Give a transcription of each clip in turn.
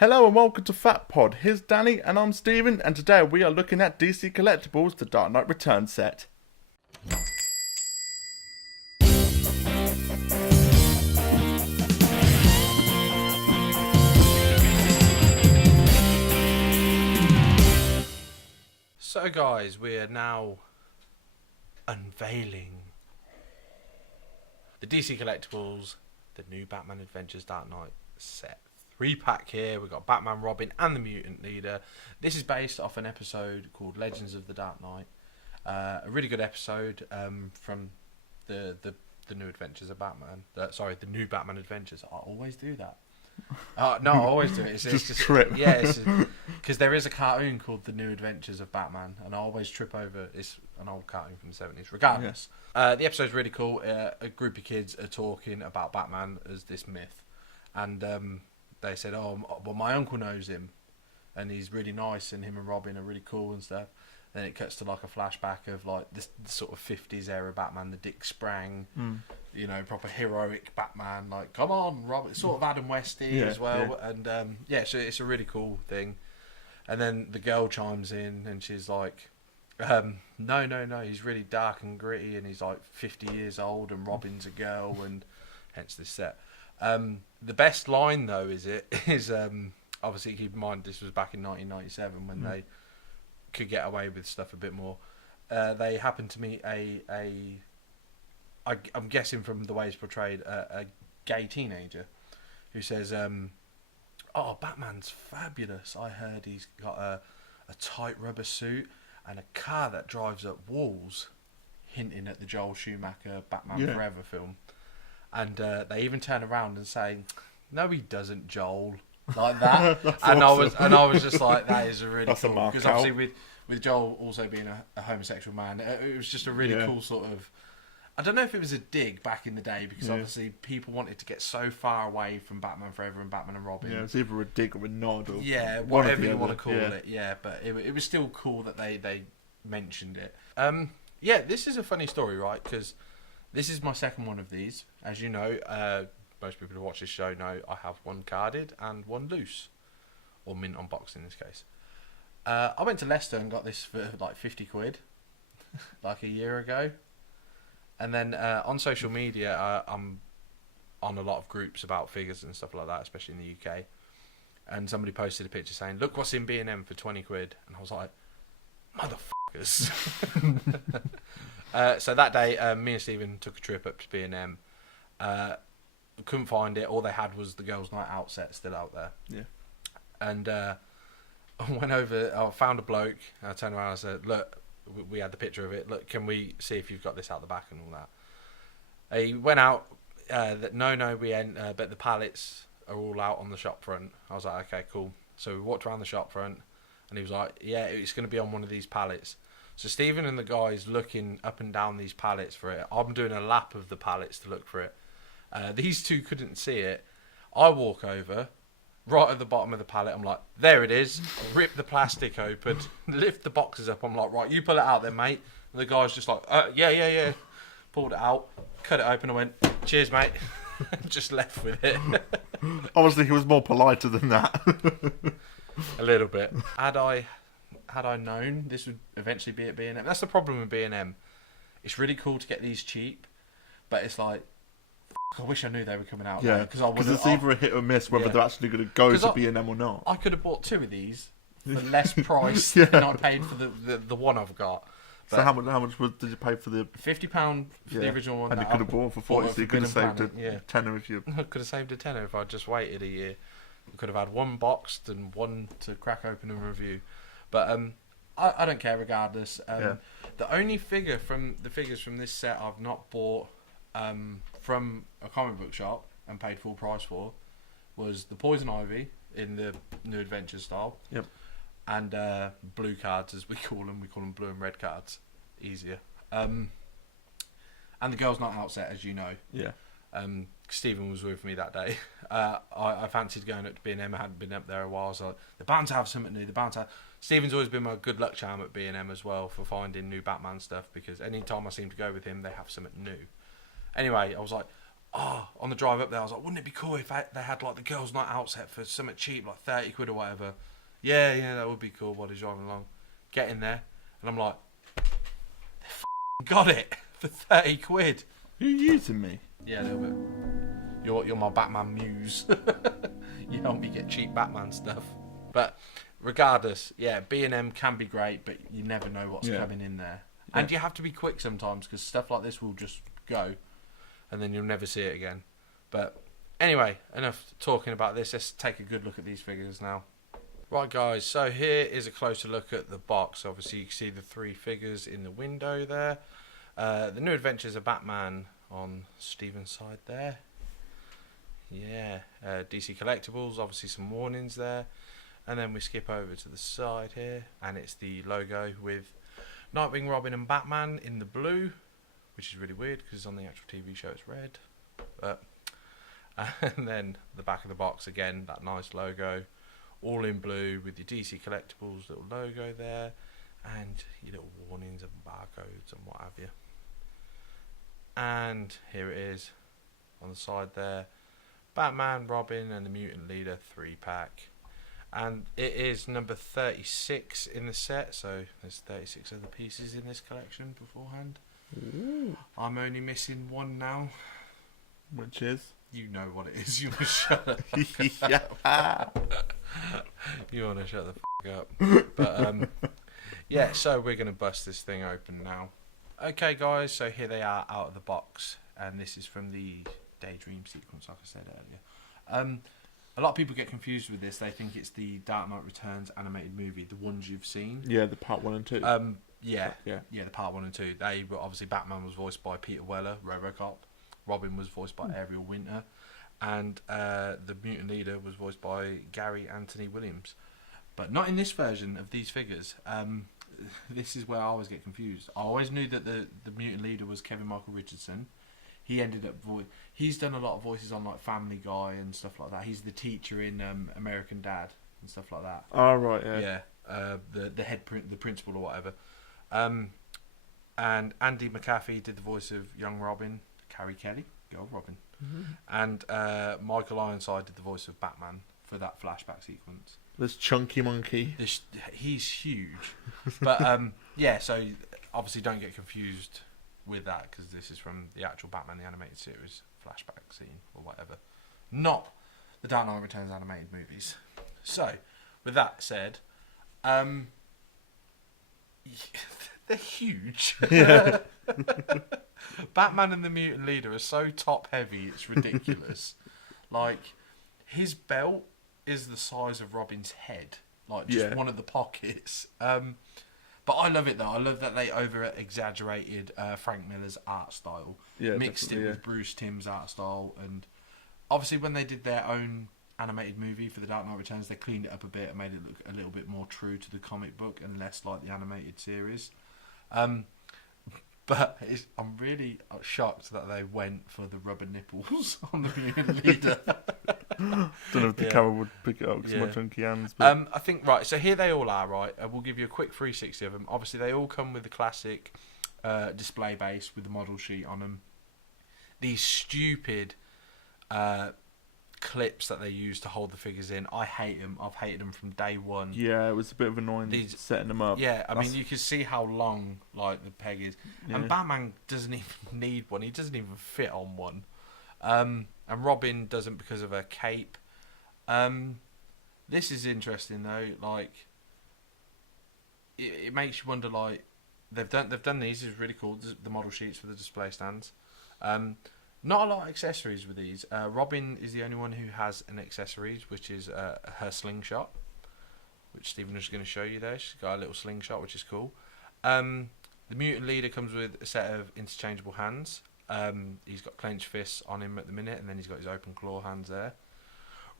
Hello and welcome to Fat Pod. Here's Danny and I'm Steven, and today we are looking at DC Collectibles, the Dark Knight Returns set. So guys, we are now unveiling the DC Collectibles, the new Batman Adventures Dark Knight set. 3-pack here. We've got Batman, Robin and the Mutant Leader. This is based off an episode called Legends of the Dark Knight. A really good episode from the new Adventures of Batman. The new Batman Adventures. I always do that. No, I always do it. It's just trip. Yeah, because there is a cartoon called The New Adventures of Batman, and I always trip over. It's an old cartoon from the 70s. Regardless, the episode's really cool. A group of kids are talking about Batman as this myth, and they said, "Oh, well, my uncle knows him, and he's really nice, and him and Robin are really cool and stuff." Then it cuts to like a flashback of like this sort of 50s era Batman, the Dick Sprang, proper heroic Batman. Like, come on, Robin, sort of Adam Westy as well. Yeah. And so it's a really cool thing. And then the girl chimes in and she's like, no, he's really dark and gritty, and he's like 50 years old, and Robin's a girl, and hence this set. The best line though is obviously keep in mind this was back in 1997 when they could get away with stuff a bit more. They happened to meet I'm guessing from the way it's portrayed, a gay teenager who says, "Oh, Batman's fabulous. I heard he's got a tight rubber suit and a car that drives up walls," hinting at the Joel Schumacher Batman Forever film. And they even turn around and say, "No, he doesn't, Joel," like that. and awesome. I was just like, that is a really That's cool, because out. obviously with Joel also being a homosexual man, it was just a really cool sort of. I don't know if it was a dig back in the day, because obviously people wanted to get so far away from Batman Forever and Batman and Robin. Yeah, it's either a dig or a nod, or whatever you want to call it. Yeah, but it was still cool that they mentioned it. This is a funny story, right? Because this is my second one of these. As you know, most people who watch this show know I have one carded and one loose, or mint on box in this case. I went to Leicester and got this for like 50 quid, like a year ago. And then on social media, I'm on a lot of groups about figures and stuff like that, especially in the UK. And somebody posted a picture saying, "Look what's in B&M for 20 quid. And I was like, motherfuckers. So that day, me and Stephen took a trip up to B&M. Couldn't find it. All they had was the Girls' Night Out set still out there. Yeah. And I went over, I found a bloke, and I turned around and I said, "Look, we had the picture of it. Look, can we see if you've got this out the back and all that?" He went out, no, we ain't, but the pallets are all out on the shop front. I was like, okay, cool. So we walked around the shop front, and he was like, yeah, it's going to be on one of these pallets. So Stephen and the guys looking up and down these pallets for it. I'm doing a lap of the pallets to look for it. These two couldn't see it. I walk over, right at the bottom of the pallet. I'm like, there it is. Rip the plastic open, lift the boxes up. I'm like, right, you pull it out then, mate. And the guy's just like, yeah. Pulled it out, cut it open, and went, "Cheers, mate." Just left with it. Obviously, he was more politer than that. A little bit. Had I known this would eventually be at B&M, that's the problem with B&M. It's really cool to get these cheap, but it's like, I wish I knew they were coming out. Yeah, because it's either a hit or miss whether they're actually going to go to B&M or not. I could have bought two of these for less price than I paid for the one I've got. But so how much did you pay for the £50 for the original one? And you could have bought for 40, so you could have saved a tenner if you. I could have saved a tenner if I'd just waited a year. We could have had one boxed and one to crack open and review. But I don't care regardless. The only figures from this set I've not bought from a comic book shop and paid full price for was the Poison Ivy in the New Adventures style. Yep. And blue cards, as we call them. We call them blue and red cards. Easier. And the Girls' Night Out set, as you know. Yeah. Stephen was with me that day. I fancied going up to B&M. I hadn't been up there a while, so they're bound to have something new. Stephen's always been my good luck charm at B&M as well for finding new Batman stuff, because any time I seem to go with him, they have something new. Anyway, I was like, on the drive up there, I was like, wouldn't it be cool if they had like the girls' night out set for something cheap, like 30 quid or whatever? Yeah, that would be cool while he's driving along. Get in there, and I'm like, they got it for 30 quid. You're using me. Yeah, a little bit. You're my Batman muse. You help me get cheap Batman stuff. But regardless, yeah, B&M can be great, but you never know what's coming in there. Yeah. And you have to be quick sometimes, because stuff like this will just go, and then you'll never see it again. But anyway, enough talking about this. Let's take a good look at these figures now. Right, guys, so here is a closer look at the box. Obviously, you can see the 3 figures in the window there. The New Adventures of Batman on Steven's side there. Yeah, DC Collectables, obviously some warnings there. And then we skip over to the side here, and it's the logo with Nightwing, Robin and Batman in the blue, which is really weird because on the actual TV show it's red. And then the back of the box again, that nice logo, all in blue with your DC Collectables little logo there, and your little warnings and barcodes and what have you. And here it is on the side there, Batman, Robin and the Mutant Leader 3-pack. And it is number 36 in the set, so there's 36 other pieces in this collection beforehand. Ooh. I'm only missing one now. Which is? You know what it is. You want to shut the fuck up. You want to shut the fuck up. But yeah, so we're going to bust this thing open now. Okay, guys, so here they are out of the box, and this is from the Daydream sequence, like I said earlier. A lot of people get confused with this. They think it's the Dark Knight Returns animated movie, the ones you've seen. Yeah, the part 1 and 2. Yeah, the part 1 and 2. They were obviously, Batman was voiced by Peter Weller, RoboCop. Robin was voiced by Ariel Winter, and the Mutant Leader was voiced by Gary Anthony Williams. But not in this version of these figures. This is where I always get confused. I always knew that the Mutant Leader was Kevin Michael Richardson. He ended up he's done a lot of voices on like Family Guy and stuff like that. He's the teacher in American Dad and stuff like that. Oh right, yeah. Yeah, the principal or whatever. And Andy McAfee did the voice of young Robin, Carrie Kelly, girl Robin, and Michael Ironside did the voice of Batman for that flashback sequence. This chunky monkey. He's huge, but yeah. So obviously, don't get confused with that, because this is from the actual Batman the Animated Series flashback scene or whatever, not the Dark Knight Returns animated movies. So, with that said, they're huge. Yeah. Batman and the Mutant Leader are so top heavy, it's ridiculous. Like, his belt is the size of Robin's head, like just one of the pockets. But I love it though. I love that they over-exaggerated Frank Miller's art style, mixed it with Bruce Timm's art style, and obviously when they did their own animated movie for The Dark Knight Returns, they cleaned it up a bit and made it look a little bit more true to the comic book and less like the animated series. But I'm really shocked that they went for the rubber nipples on the Mutant Leader. Don't know if the camera would pick it up because of my chunky hands. But... I think, right, so here they all are, right? We'll give you a quick 360 of them. Obviously, they all come with the classic display base with the model sheet on them. These stupid clips that they use to hold the figures in, I hate them. I've hated them from day one. Yeah, it was a bit of annoying setting them up. Yeah, I mean, you can see how long like the peg is. Yeah. And Batman doesn't even need one. He doesn't even fit on one. And Robin doesn't because of her cape. This is interesting though. Like, it makes you wonder. Like, they've done these. It's really cool. The model sheets for the display stands. Not a lot of accessories with these. Robin is the only one who has an accessories, which is her slingshot, which Stephen was going to show you there. She's got a little slingshot, which is cool. The Mutant Leader comes with a set of interchangeable hands. He's got clenched fists on him at the minute, and then he's got his open claw hands there.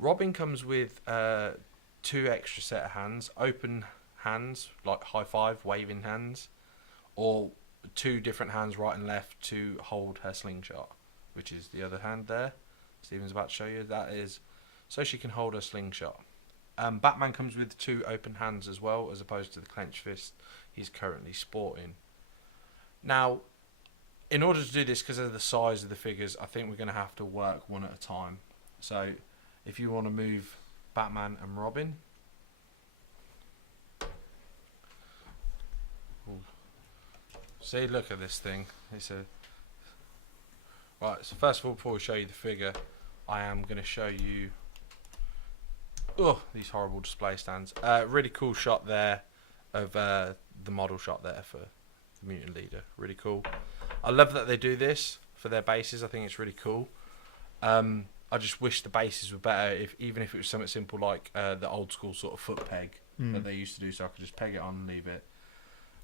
Robin comes with 2 extra set of hands, open hands, like high five, waving hands, or 2 different hands, right and left, to hold her slingshot, which is the other hand there. Stephen's about to show you. That is so she can hold her slingshot. Batman comes with 2 open hands as well, as opposed to the clenched fist he's currently sporting. Now, in order to do this, because of the size of the figures, I think we're going to have to work one at a time. So, if you want to move Batman and Robin. Ooh. See, look at this thing. It's a... Right, so first of all, before we show you the figure, I am going to show you... Oh, these horrible display stands. Really cool shot there of the model shot there for the Mutant Leader. Really cool. I love that they do this for their bases. I think it's really cool. I just wish the bases were better, even if it was something simple like the old school sort of foot peg that they used to do, so I could just peg it on and leave it.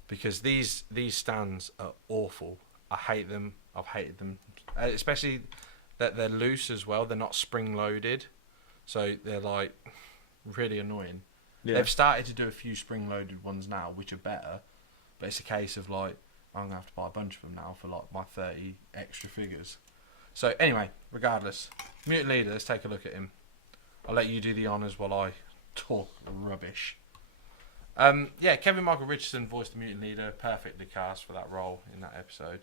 Because these stands are awful. I hate them. I've hated them, especially that they're loose as well. They're not spring loaded, so they're like really annoying. Yeah. They've started to do a few spring loaded ones now, which are better, but it's a case of like I'm gonna have to buy a bunch of them now for like my 30 extra figures. So anyway, regardless, Mutant Leader, let's take a look at him. I'll let you do the honours while I talk rubbish. Yeah, Kevin Michael Richardson voiced the Mutant Leader, perfectly cast for that role in that episode.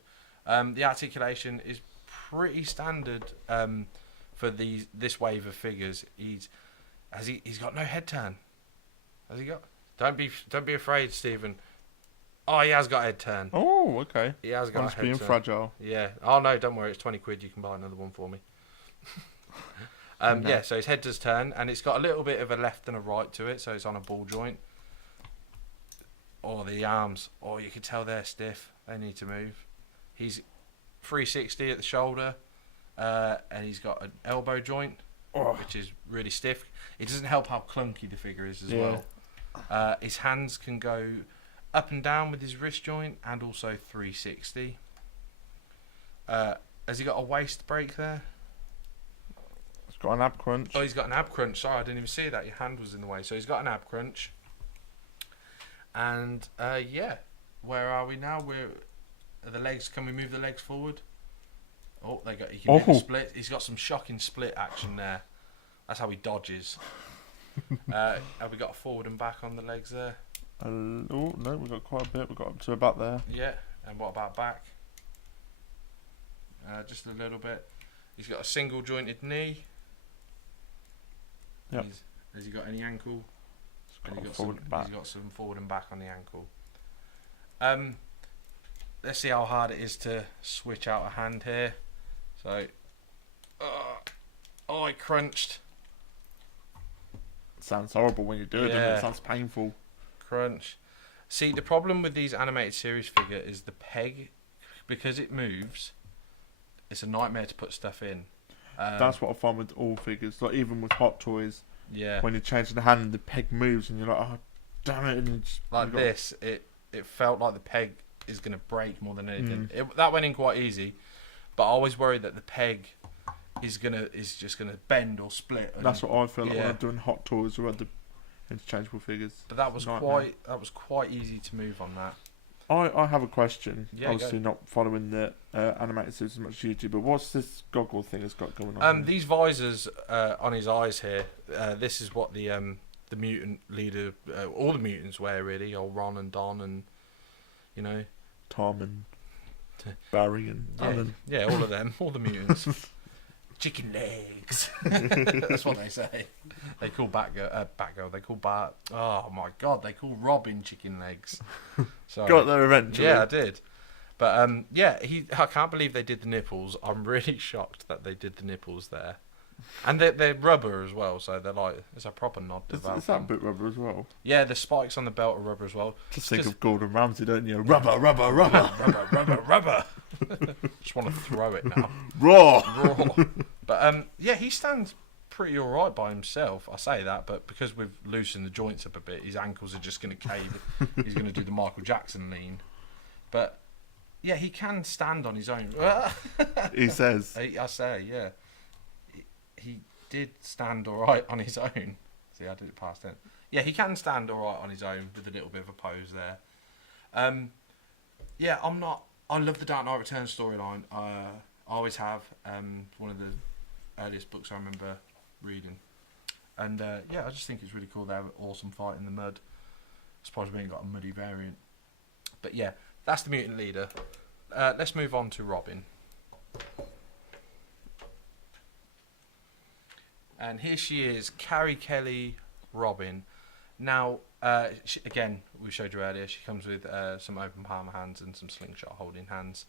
The articulation is pretty standard for this wave of figures. He's got no head turn. Has he got? Don't be afraid, Stephen. Oh, he has got a head turn. Oh, okay. He has got a head turn. Being fragile. Yeah. Oh no, don't worry. It's 20 quid. You can buy another one for me. No. Yeah. So his head does turn, and it's got a little bit of a left and a right to it, so it's on a ball joint. Oh, the arms. Oh, you can tell they're stiff. They need to move. He's 360 at the shoulder, and he's got an elbow joint, which is really stiff. It doesn't help how clunky the figure is as well. His hands can go up and down with his wrist joint, and also 360. Has he got a waist break there? He's got an ab crunch. Oh, he's got an ab crunch. Sorry, I didn't even see that. Your hand was in the way. So he's got an ab crunch. And yeah, where are we now? The legs. Can we move the legs forward? Oh, he can do the split. He's got some shocking split action there. That's how he dodges. Have we got a forward and back on the legs there? Oh no, we've got quite a bit. We've got up to about there. Yeah, and what about back? Just a little bit. He's got a single jointed knee. Yep. Has he got any ankle? He's got some forward and back on the ankle. Let's see how hard it is to switch out a hand here. So, I crunched. It sounds horrible when you do it, doesn't it? It sounds painful. Crunch. See, the problem with these animated series figure is the peg, because it moves. It's a nightmare to put stuff in. That's what I find with all figures. Like even with Hot Toys. Yeah. When you change the hand, the peg moves, and you're like, oh, damn it! And like this, it felt like the peg is going to break more than anything. That went in quite easy, but I always worry that the peg is just gonna bend or split. That's what I feel like when I'm doing Hot Toys or other interchangeable figures. But that was quite easy to move on that. I have a question. Yeah, obviously not following the animated series as much as you do, but what's this goggle thing has got going on? These visors on his eyes here. This is what the mutant leader, all the mutants wear really. Old Ron and Don and Tom and Barry and Alan. Yeah, all of them, all the mutants. Chicken legs. That's what they say. They call Batgirl. They call Bart. Oh my God! They call Robin chicken legs. So, got there eventually. Yeah, I did. But yeah, I can't believe they did the nipples. I'm really shocked that they did the nipples there, and they're rubber as well. So they're like it's a proper nod to Is that bit rubber as well? Yeah, the spikes on the belt are rubber as well. Just think of Gordon Ramsay, don't you? Rubber, rubber, rubber, rubber. Just want to throw it now. Raw. But yeah, he stands pretty all right by himself. I say that, but because we've loosened the joints up a bit, his ankles are just going to cave. He's going to do the Michael Jackson lean. But yeah, he can stand on his own. He says. I say, yeah. He did stand all right on his own. See, I did it past then. Yeah, he can stand all right on his own with a little bit of a pose there. Yeah, I love the Dark Knight Returns storyline. I always have. One of the earliest books I remember reading. And yeah, I just think it's really cool. They have an awesome fight in the mud. I suppose we ain't got a muddy variant. But yeah, that's the Mutant Leader. let's move on to Robin. And here she is, Carrie Kelly Robin. Now, again, we showed you earlier, she comes with some open palm hands and some slingshot holding hands.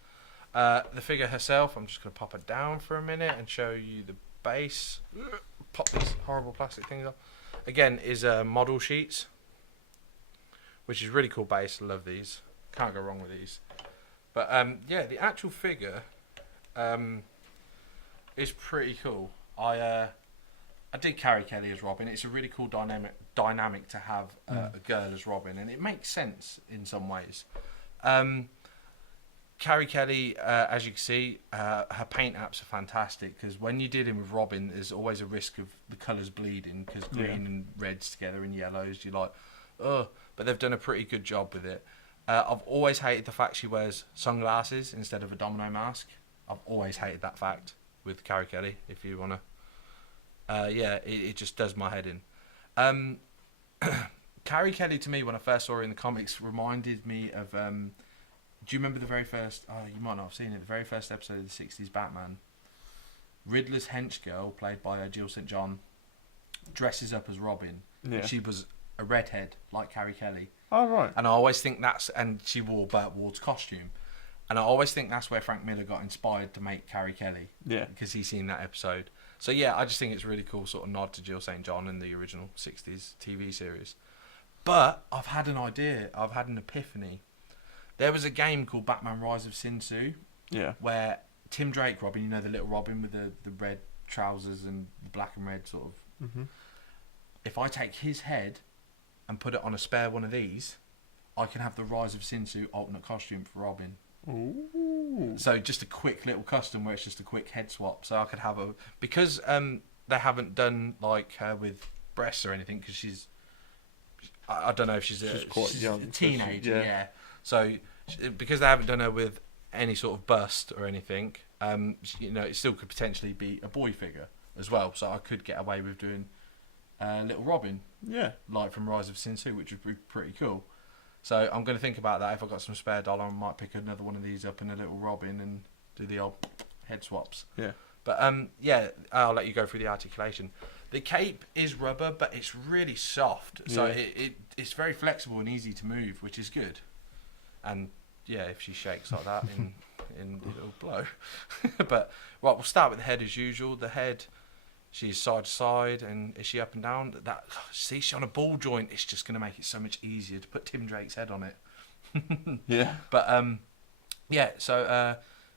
The figure herself, I'm just going to pop her down for a minute and show you the base. Pop these horrible plastic things off. Again, is model sheets, which is really cool base. I love these. Can't go wrong with these. But yeah, the actual figure is pretty cool. I did Carrie Kelly as Robin. It's a really cool dynamic to have a girl as Robin, and it makes sense in some ways. Carrie Kelly, as you can see, her paint apps are fantastic, because when you're dealing with Robin, there's always a risk of the colours bleeding, because green and reds together and yellows, you're like, ugh. But they've done a pretty good job with it. I've always hated the fact she wears sunglasses instead of a domino mask. I've always hated that fact with Carrie Kelly, if you want to. Yeah, it just does my head in. Carrie Kelly, to me, when I first saw her in the comics, reminded me of... do you remember the very first... Oh, you might not have seen it. The very first episode of the 60s Batman. Riddler's hench girl, played by Jill St. John, dresses up as Robin. Yeah. She was a redhead, like Carrie Kelly. Oh, right. And I always think that's... And she wore Burt Ward's costume. And I always think that's where Frank Miller got inspired to make Carrie Kelly. Yeah. Because he's seen that episode. So, yeah, I just think it's a really cool sort of nod to Jill St. John in the original 60s TV series. But I've had an idea. I've had an epiphany. There was a game called Batman Rise of Sin Tzu. Yeah. Where Tim Drake Robin, you know, the little Robin with the red trousers and the black and red sort of... Mm-hmm. If I take his head and put it on a spare one of these, I can have the Rise of Sin Tzu alternate costume for Robin. Ooh. So just a quick little custom where it's just a quick head swap. So I could have a... Because they haven't done like her with breasts or anything, because she's... I don't know if she's quite young, a teenager, yeah. So because they haven't done her with any sort of bust or anything, you know, it still could potentially be a boy figure as well. So I could get away with doing Little Robin, like from Rise of Sin Tzu, which would be pretty cool. So I'm going to think about that. If I've got some spare dollar, I might pick another one of these up in a Little Robin and do the old head swaps. Yeah. But yeah, I'll let you go through the articulation. The cape is rubber, but it's really soft, so it's very flexible and easy to move, which is good. And yeah, if she shakes like that, it'll blow. But right, we'll start with the head as usual. The head, she's side to side, and is she up and down? See, she's on a ball joint. It's just going to make it so much easier to put Tim Drake's head on it. Yeah. But yeah. So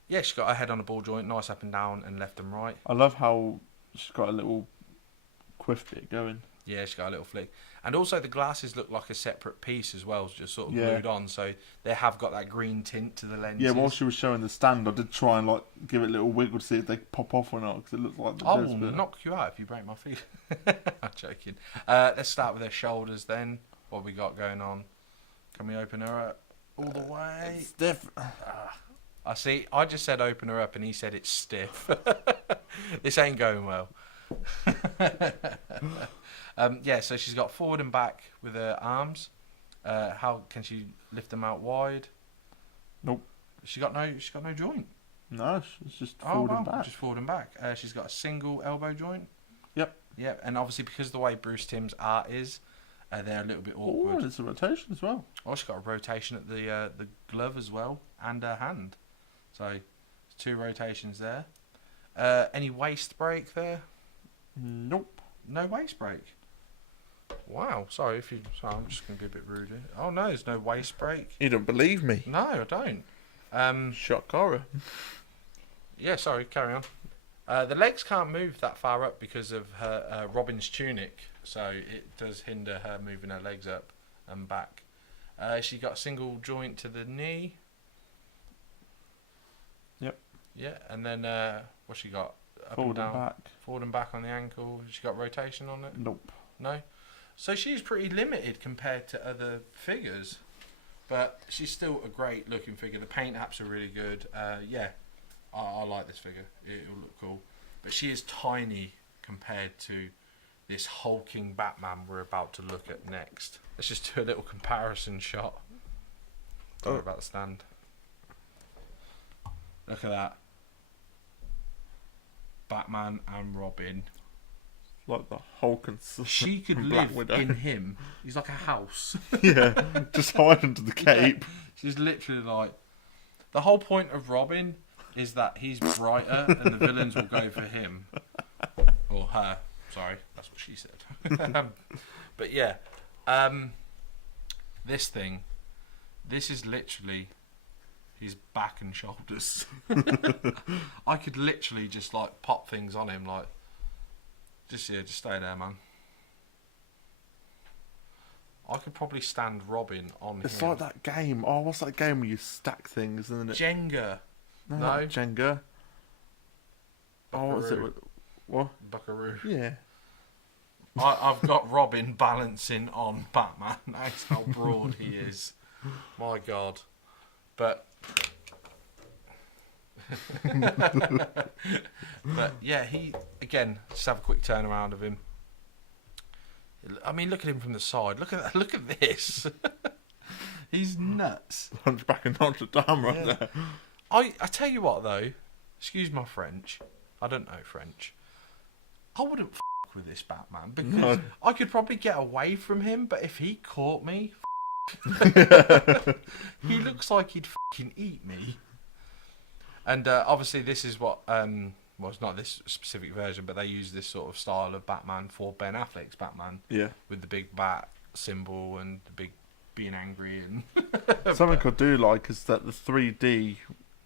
yeah, she's got her head on a ball joint, nice up and down, and left and right. I love how she's got a little quiff bit going. Yeah, she's got a little flick. And also the glasses look like a separate piece as well, just sort of glued on, so they have got that green tint to the lenses. Yeah, while she was showing the stand, I did try and like give it a little wiggle to see if they pop off or not, because it looks like I will knock you out if you break my feet. I'm joking. Let's start with her shoulders then. What we got going on? Can we open her up all the way? It's different. I see. I just said open her up, and he said it's stiff. This ain't going well. Yeah, so she's got forward and back with her arms. How can she lift them out wide? Nope. She's got no joint. No, it's just forward and back. Just forward and back. She's got a single elbow joint. Yep. Yep, and obviously because of the way Bruce Timm's art is, they're a little bit awkward. Oh, there's a rotation as well. Oh, she's got a rotation at the glove as well, and her hand. So, 2 rotations there. Any waist break there? Nope. No waist break. Wow. Sorry, I'm just going to be a bit rude here. Oh no, there's no waist break. You don't believe me? No, I don't. Shock horror. Yeah, sorry, carry on. The legs can't move that far up because of her Robin's tunic, so it does hinder her moving her legs up and back. She got a single joint to the knee. Yep. Yeah, and then what's she got? Up Forward and down. back. Forward and back on the ankle. Has she got rotation on it? Nope. No? So she's pretty limited compared to other figures. But she's still a great looking figure. The paint apps are really good. Yeah, I like this figure. It'll look cool. But she is tiny compared to this hulking Batman we're about to look at next. Let's just do a little comparison shot. Sorry about the stand. Look at that. Batman and Robin. Like the Hulk and She could and Black live Widow. in him. He's like a house. Yeah, just hide under the cape. Yeah. She's literally like... The whole point of Robin is that he's brighter and the villains will go for him. Or her. Sorry, that's what she said. But yeah. This thing. This is literally his back and shoulders. I could literally just like pop things on him like... Just stay there, man. I could probably stand Robin on It's him. like that game. Oh, what's that game where you stack things, isn't it? Jenga. No, No. not Jenga. Oh, what is it? Buckaroo. What? Buckaroo. Yeah. I've got Robin balancing on Batman. That's how broad he is. My God. But... But yeah, he again. Just have a quick turnaround of him. I mean, look at him from the side. Look at that. Look at this. He's nuts. Hunchback of Notre Dame right Yeah. there. I tell you what though. Excuse my French. I don't know French. I wouldn't with this Batman because No. I could probably get away from him. But if he caught me, he looks like he'd fucking eat me. And obviously, this is what. Well, it's not this specific version, but they use this sort of style of Batman for Ben Affleck's Batman. Yeah. With the big bat symbol and the big being angry and... Something I do like is that the 3D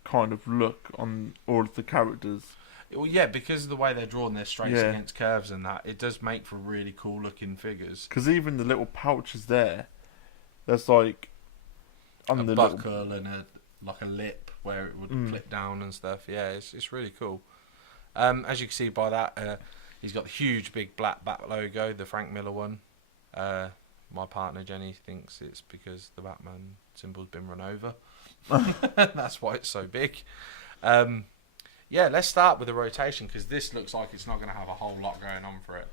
kind of look on all of the characters. Well, yeah, because of the way they're drawn, they're straights Yeah. against curves and that, it does make for really cool looking figures. Because even the little pouches there, there's like... A on the buckle and a lip where it would flip down and stuff. Yeah, it's really cool. As you can see by that, he's got the huge big black bat logo, the Frank Miller one. My partner Jenny thinks it's because the Batman symbol's been run over. That's why it's so big. Yeah, let's start with the rotation because this looks like it's not going to have a whole lot going on for it.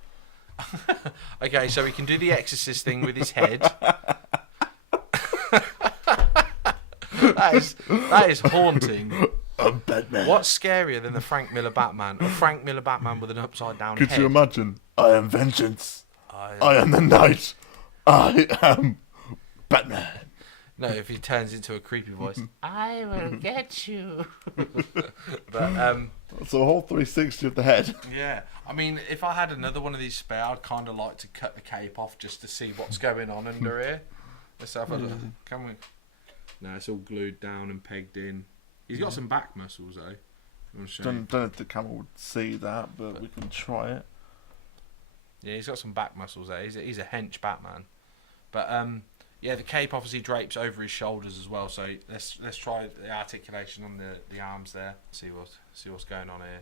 Okay, so we can do the Exorcist thing with his head. That is haunting. I'm Batman. What's scarier than the Frank Miller Batman? A Frank Miller Batman with an upside down Could head. you imagine? I am vengeance. I am the night. I am Batman. No, if he turns into a creepy voice, I will get you. But So a whole 360 of the head. yeah, I mean, if I had another one of these spare, I'd kind of like to cut the cape off just to see what's going on under here. Let's have a look. Can we? No, it's all glued down and pegged in. He's got some back muscles though. I'm gonna show you. Don't know if the camera would see that, but we can try it. Yeah, he's got some back muscles there. He's a hench Batman. But yeah, the cape obviously drapes over his shoulders as well. So let's try the articulation on the arms there. See what's going on here.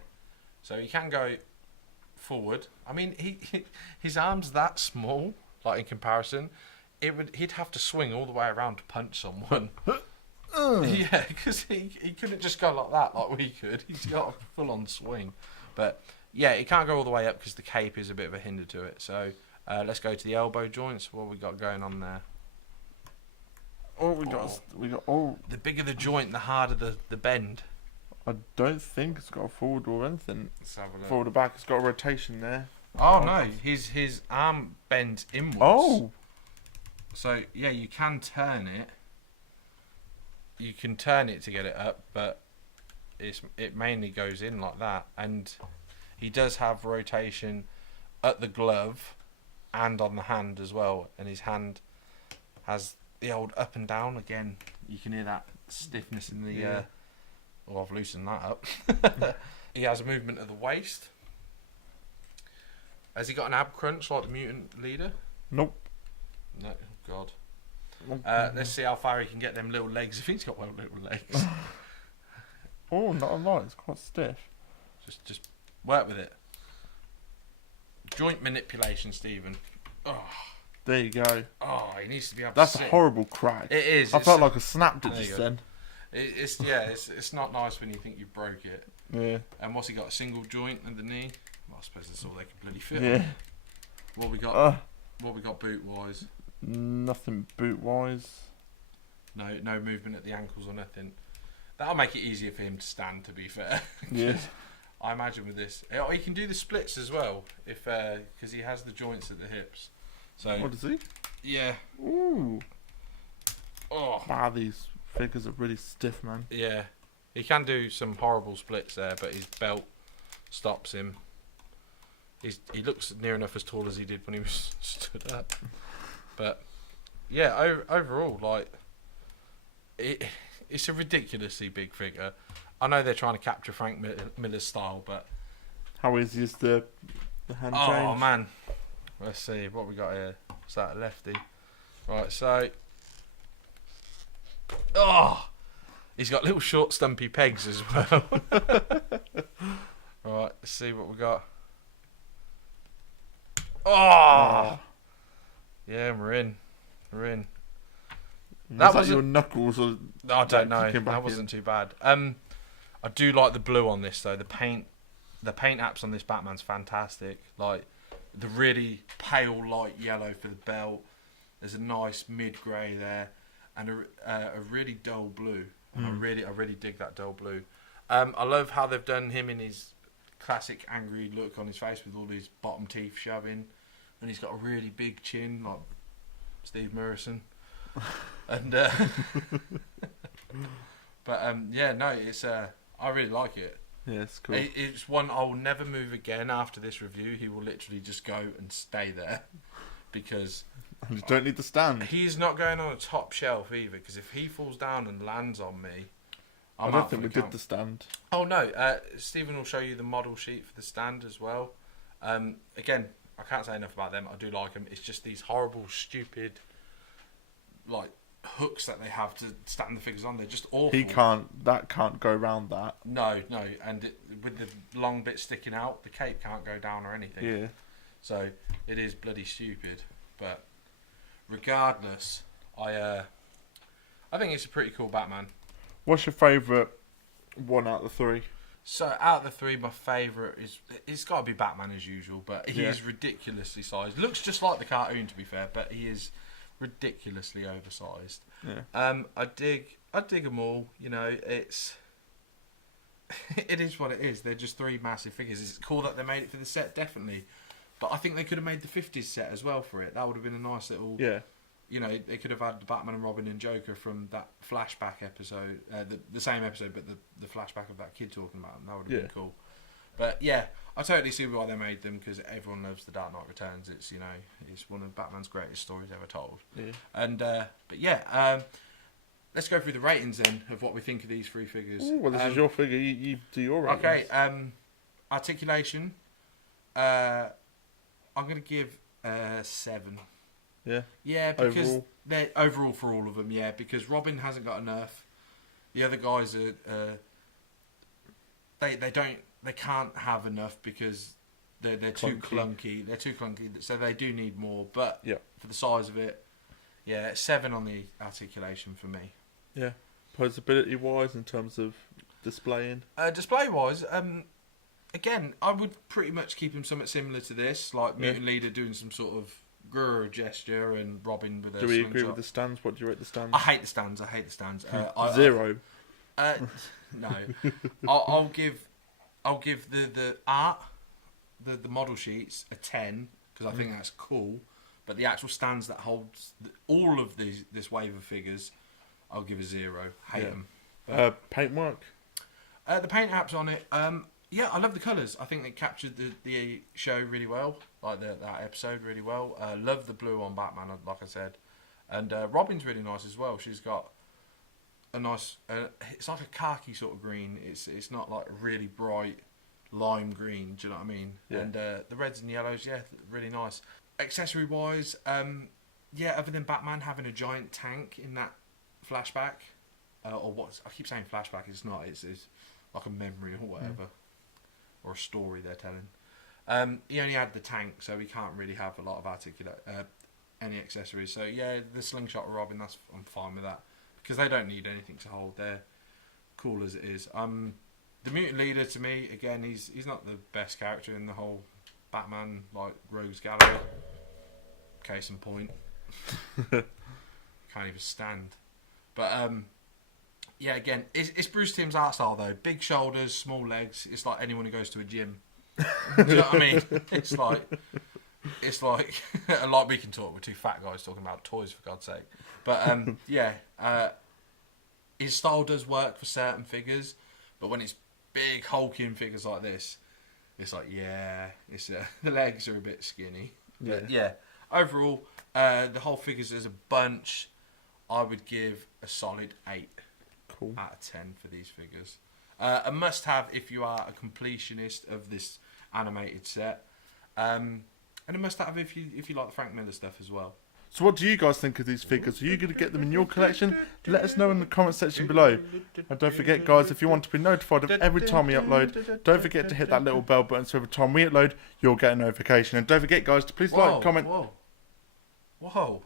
So he can go forward. I mean, his arms that small, like in comparison, he'd have to swing all the way around to punch someone. Yeah, because he couldn't just go like that like we could. He's got a full on swing. But yeah, he can't go all the way up because the cape is a bit of a hinder to it. So let's go to the elbow joints. What we got going on there? Oh, we got. Oh, The bigger the joint, the harder the bend. I don't think it's got a forward or anything. Let's have a look. Forward or back. It's got a rotation there. Oh no, his arm bends inwards. Oh, So yeah, you can turn it. You can turn it to get it up, but it mainly goes in like that. And he does have rotation at the glove and on the hand as well. And his hand has the old up and down again. You can hear that stiffness in the. Yeah. Well, I've loosened that up. He has a movement of the waist. Has he got an ab crunch like the mutant leader? nope. No, oh God. Let's see how far he can get them little legs. If he's got well little legs, Oh, not a lot. It's quite stiff. just work with it. Joint manipulation, Stephen. There you go. Oh, he needs to be able That's to a sit. horrible crack. It is. I It's- felt like I snapped it There you just go. then. It's not nice when you think you broke it. Yeah. And what's he got? A single joint at the knee. Well, I suppose that's all they can bloody fit. Yeah. What we got? What we got boot wise? Nothing boot wise. No movement at the ankles or nothing. That'll make it easier for him to stand, to be fair. Yeah. I imagine with this, he can do the splits as well, if because he has the joints at the hips. So What does he? yeah. Ooh. Oh. Wow, these figures are really stiff, man. Yeah. He can do some horrible splits there, but his belt stops him. He looks near enough as tall as he did when he was stood up. But yeah, overall, like it's a ridiculously big figure. I know they're trying to capture Frank Miller's style, but How easy is the hand oh change? man, let's see what we got here. Is that a lefty? Right, so he's got little short stumpy pegs as well. Right, let's see what we got. Oh, yeah, we're in. That was your knuckles, or I don't know. kicking back That wasn't too bad. I do like the blue on this though. The paint apps on this Batman's fantastic. Like the really pale light yellow for the belt. There's a nice mid grey there, and a really dull blue. And I really dig that dull blue. I love how they've done him in his classic angry look on his face with all his bottom teeth showing, and he's got a really big chin like Steve Morrison. And but yeah, no, it's I really like it. Yeah, it's cool. It's one I will never move again after this review. He will literally just go and stay there because You don't need the stand. he's not going on a top shelf either. Because if he falls down and lands on me, I don't think we did the stand. Oh no, Stephen will show you the model sheet for the stand as well. Again, I can't say enough about them. I do like them. It's just these horrible, stupid, like hooks that they have to stand the figures on. They're just awful. That can't go around that. No, and with the long bit sticking out, the cape can't go down or anything. Yeah. So it is bloody stupid. But regardless, I think it's a pretty cool Batman. What's your favourite one out of the three? So out of the three, my favourite it's got to be Batman as usual, but he is ridiculously sized. Looks just like the cartoon, to be fair, but he is ridiculously oversized. Yeah. I dig them all. You know, it is what it is. They're just three massive figures. It's cool that they made it for the set, definitely. But I think they could have made the 50s set as well for it. That would have been a nice little. Yeah. You know, they could have had the Batman and Robin and Joker from that flashback episode, the same episode, but the flashback of that kid talking about them. That would have been cool. But yeah, I totally see why they made them, because everyone loves The Dark Knight Returns. It's, you know, it's one of Batman's greatest stories ever told. Yeah. And but yeah, let's go through the ratings then of what we think of these three figures. Ooh, well, this is your figure. You do your ratings. Okay. Articulation. I'm gonna give 7. Yeah. Yeah, because they're overall for all of them. Yeah, because Robin hasn't got enough. The other guys are they can't have enough because they're too clunky. They're too clunky, so they do need more. But for the size of it, 7 on the articulation for me. Yeah. Posability wise, in terms of displaying. Display wise, again, I would pretty much keep him somewhat similar to this, like Mutant Leader doing some sort of grrr gesture and Robin with a Do we slingshot. agree with the stands? What do you rate the stands? I hate the stands. 0. No, I'll give the art, the model sheets a 10 because I think that's cool. But the actual stands that holds all of this wave of figures, I'll give a 0. Hate them. Paintwork. The paint apps on it. Yeah, I love the colours. I think they captured the show really well, like that episode really well. Love the blue on Batman, like I said, and Robin's really nice as well. She's got a nice. It's like a khaki sort of green. It's not like really bright lime green. Do you know what I mean? Yeah. And the reds and yellows, really nice. Accessory wise, other than Batman having a giant tank in that flashback, or what I keep saying flashback, it's not. It's like a memory or whatever. Or a story they're telling. He only had the tank, so he can't really have a lot of any accessories. So yeah, the slingshot of Robin, I'm fine with that because they don't need anything to hold. They're cool as it is. The Mutant Leader, to me, again, he's not the best character in the whole Batman like Rogues Gallery. Case in point, can't even stand. But Yeah, again, it's Bruce Timm's art style though. Big shoulders, small legs. It's like anyone who goes to a gym. Do you know what I mean? It's like like we can talk. We're two fat guys talking about toys for God's sake. But his style does work for certain figures, but when it's big hulking figures like this, it's like the legs are a bit skinny. Yeah. But yeah. Overall, the whole figures as a bunch, I would give a solid 8 out of 10 for these figures. A must-have if you are a completionist of this animated set, and a must-have if you like the Frank Miller stuff as well. So what do you guys think of these figures? Are you going to get them in your collection? Let us know in the comment section below. And don't forget, guys, if you want to be notified of every time we upload, don't forget to hit that little bell button so every time we upload, you'll get a notification. And don't forget, guys, to please like, comment... Whoa.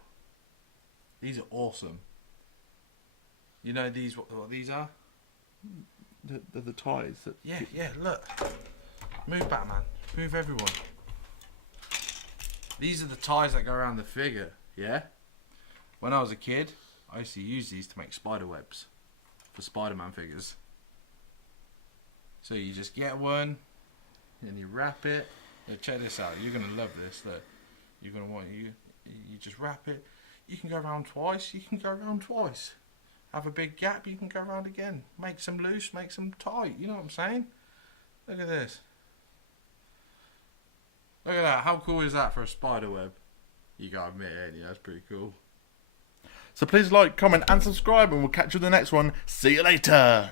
These are awesome. You know these what these are? They're the ties. Yeah, look. Move Batman. Move everyone. These are the ties that go around the figure, yeah? When I was a kid, I used to use these to make spider webs for Spider-Man figures. So you just get one, and you wrap it. Now check this out. You're going to love this. Look. You're going to want... You just wrap it. You can go around twice. You can go around twice. Have a big gap. You can go around again. Make some loose. Make some tight. You know what I'm saying? Look at this. Look at that. How cool is that for a spider web? You gotta admit it, yeah, that's pretty cool. So please like, comment and subscribe and we'll catch you in the next one. See you later.